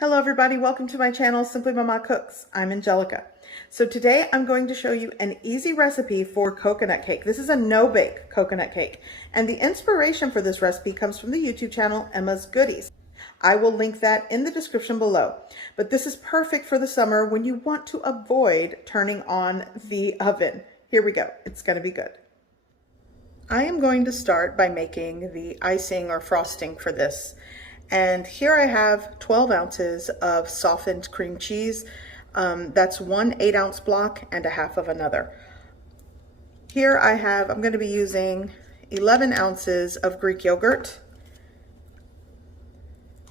Hello everybody, welcome to my channel, Simply Mama Cooks. I'm Angelica. So today I'm going to show you an easy recipe for coconut cake. This is a no-bake coconut cake. And the inspiration for this recipe comes from the YouTube channel, Emma's Goodies. I will link that in the description below. But this is perfect for the summer when you want to avoid turning on the oven. Here we go, it's gonna be good. I am going to start by making the icing or frosting for this. And here I have 12 ounces of softened cream cheese. That's one 8-ounce block and a half of another. Here I'm going to be using 11 ounces of Greek yogurt.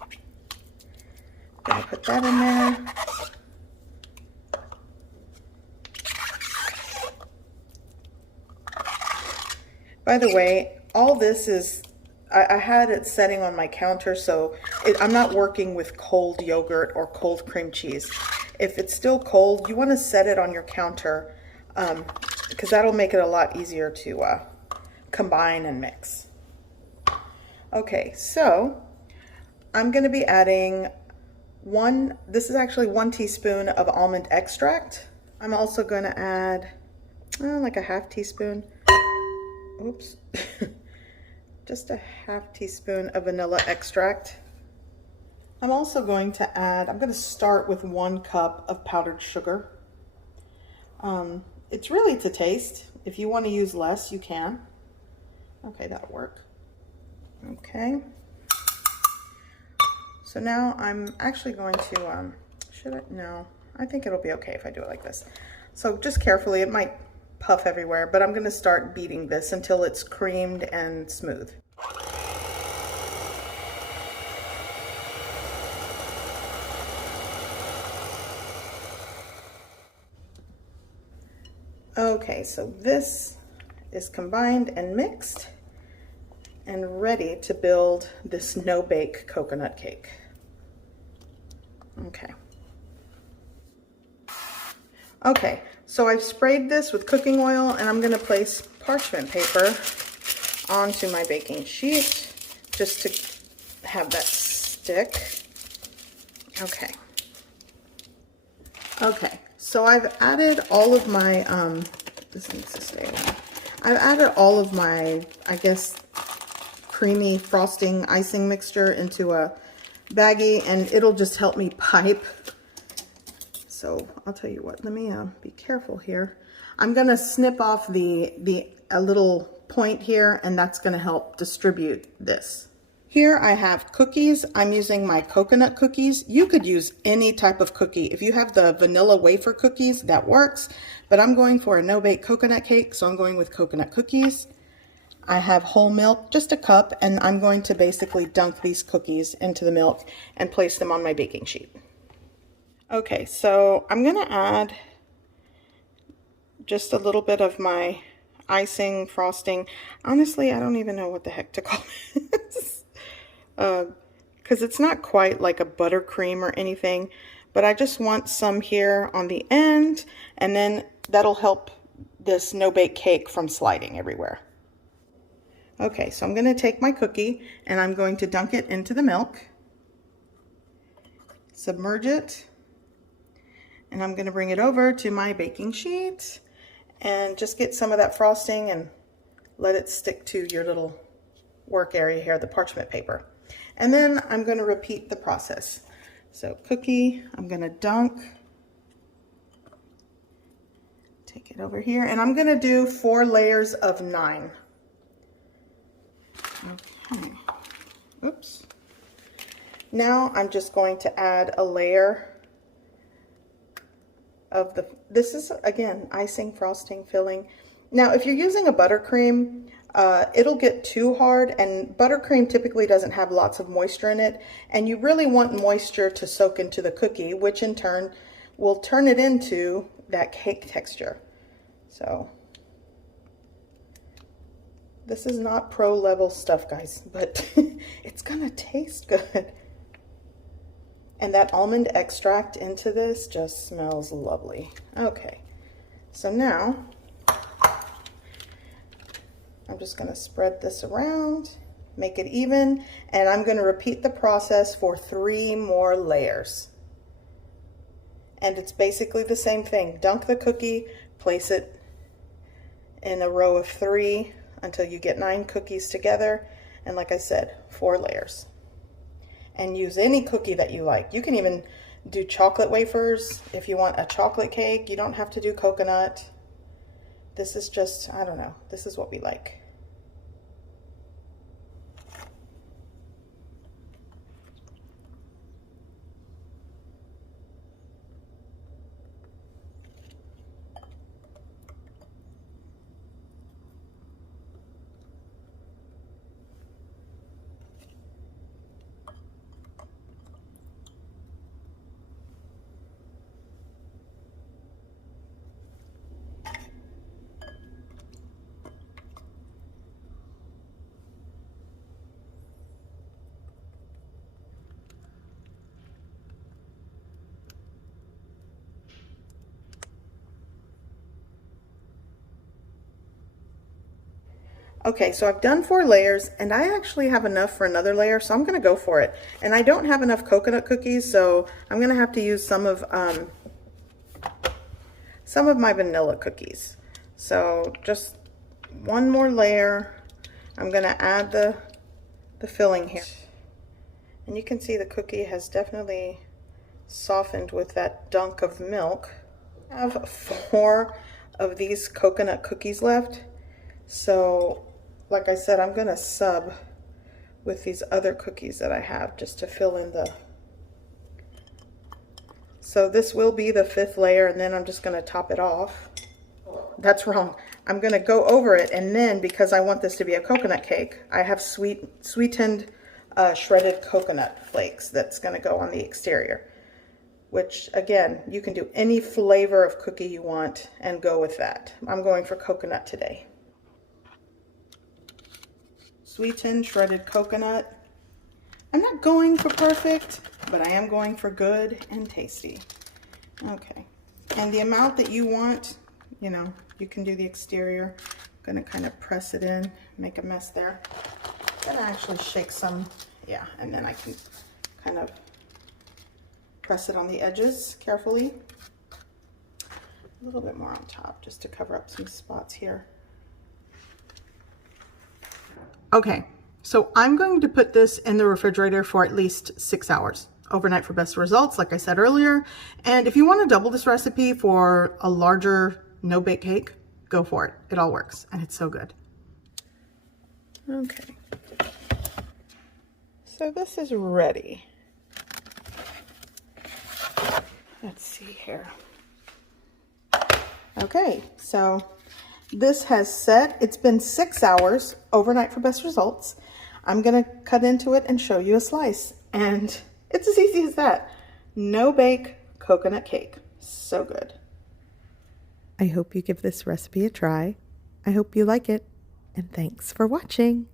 I'm going to put that in there. By the way, all this is I had it setting on my counter, so I'm not working with cold yogurt or cold cream cheese. If it's still cold, you want to set it on your counter because that'll make it a lot easier to combine and mix. Okay, so I'm going to be adding this is actually 1 teaspoon of almond extract. I'm also going to add like a half teaspoon. Oops. Just a half teaspoon of vanilla extract. I'm also going to I'm going to start with 1 cup of powdered sugar. It's really to taste. If you want to use less, you can. Okay, that'll work. Okay. So now I'm actually going to, no, I think it'll be okay if I do it like this. So just carefully, it might puff everywhere, but I'm going to start beating this until it's creamed and smooth. Okay, so this is combined and mixed and ready to build this no-bake coconut cake. Okay, so I've sprayed this with cooking oil and I'm going to place parchment paper onto my baking sheet just to have that stick. Okay, so I've added all of my, this needs to stay on. I've added all of my, I guess, creamy frosting icing mixture into a baggie, and it'll just help me pipe. So I'll tell you what, let me be careful here. I'm gonna snip off a little point here, and that's gonna help distribute this. Here I have cookies. I'm using my coconut cookies. You could use any type of cookie. If you have the vanilla wafer cookies, that works, but I'm going for a no-bake coconut cake, so I'm going with coconut cookies. I have whole milk, just a cup, and I'm going to basically dunk these cookies into the milk and place them on my baking sheet. Okay, so I'm gonna add just a little bit of my icing frosting. Honestly, I don't even know what the heck to call this because it's not quite like a buttercream or anything, but I just want some here on the end, and then that'll help this no-bake cake from sliding everywhere. Okay, so I'm going to take my cookie and I'm going to dunk it into the milk, submerge it, and I'm going to bring it over to my baking sheet and just get some of that frosting and let it stick to your little work area here, the parchment paper. And then I'm going to repeat the process. So cookie, I'm going to dunk, take it over here, and I'm going to do 4 layers of 9. Okay, oops. Now I'm just going to add a layer of this is again icing, frosting, filling. Now if you're using a buttercream, it'll get too hard, and buttercream typically doesn't have lots of moisture in it, and you really want moisture to soak into the cookie, which in turn will turn it into that cake texture. So this is not pro level stuff, guys, but it's gonna taste good. And that almond extract into this just smells lovely. Okay, so now I'm just gonna spread this around make it even, and I'm going to repeat the process for 3 more layers. And it's basically the same thing. Dunk the cookie, place it in a row of 3 until you get 9 cookies together, and like I said, 4 layers. And use any cookie that you like. You can even do chocolate wafers if you want a chocolate cake. You don't have to do coconut. This is just, I don't know, this is what we like. Okay, so I've done 4 layers, and I actually have enough for another layer, so I'm going to go for it. And I don't have enough coconut cookies, so I'm going to have to use some of my vanilla cookies. So just 1 more layer. I'm going to add the filling here. And you can see the cookie has definitely softened with that dunk of milk. I have 4 of these coconut cookies left. So, like I said, I'm going to sub with these other cookies that I have just to fill in the... So this will be the 5th layer, and then I'm just going to top it off. That's wrong. I'm going to go over it, and then because I want this to be a coconut cake, I have sweetened shredded coconut flakes that's going to go on the exterior. Which, again, you can do any flavor of cookie you want and go with that. I'm going for coconut today. Sweetened shredded coconut. I'm not going for perfect, but I am going for good and tasty. Okay, and the amount that you want, you know, you can do the exterior. I'm gonna kind of press it in, make a mess there. I'm gonna actually shake some, yeah, and then I can kind of press it on the edges carefully. A little bit more on top just to cover up some spots here. Okay, so I'm going to put this in the refrigerator for at least 6 hours. Overnight for best results, like I said earlier. And if you want to double this recipe for a larger no-bake cake, go for it. It all works, and it's so good. Okay, so this is ready. Let's see here. Okay, so this has set. It's been 6 hours overnight for best results. I'm gonna cut into it and show you a slice, and it's as easy as that. No bake coconut cake. So good. I hope you give this recipe a try. I hope you like it, and thanks for watching.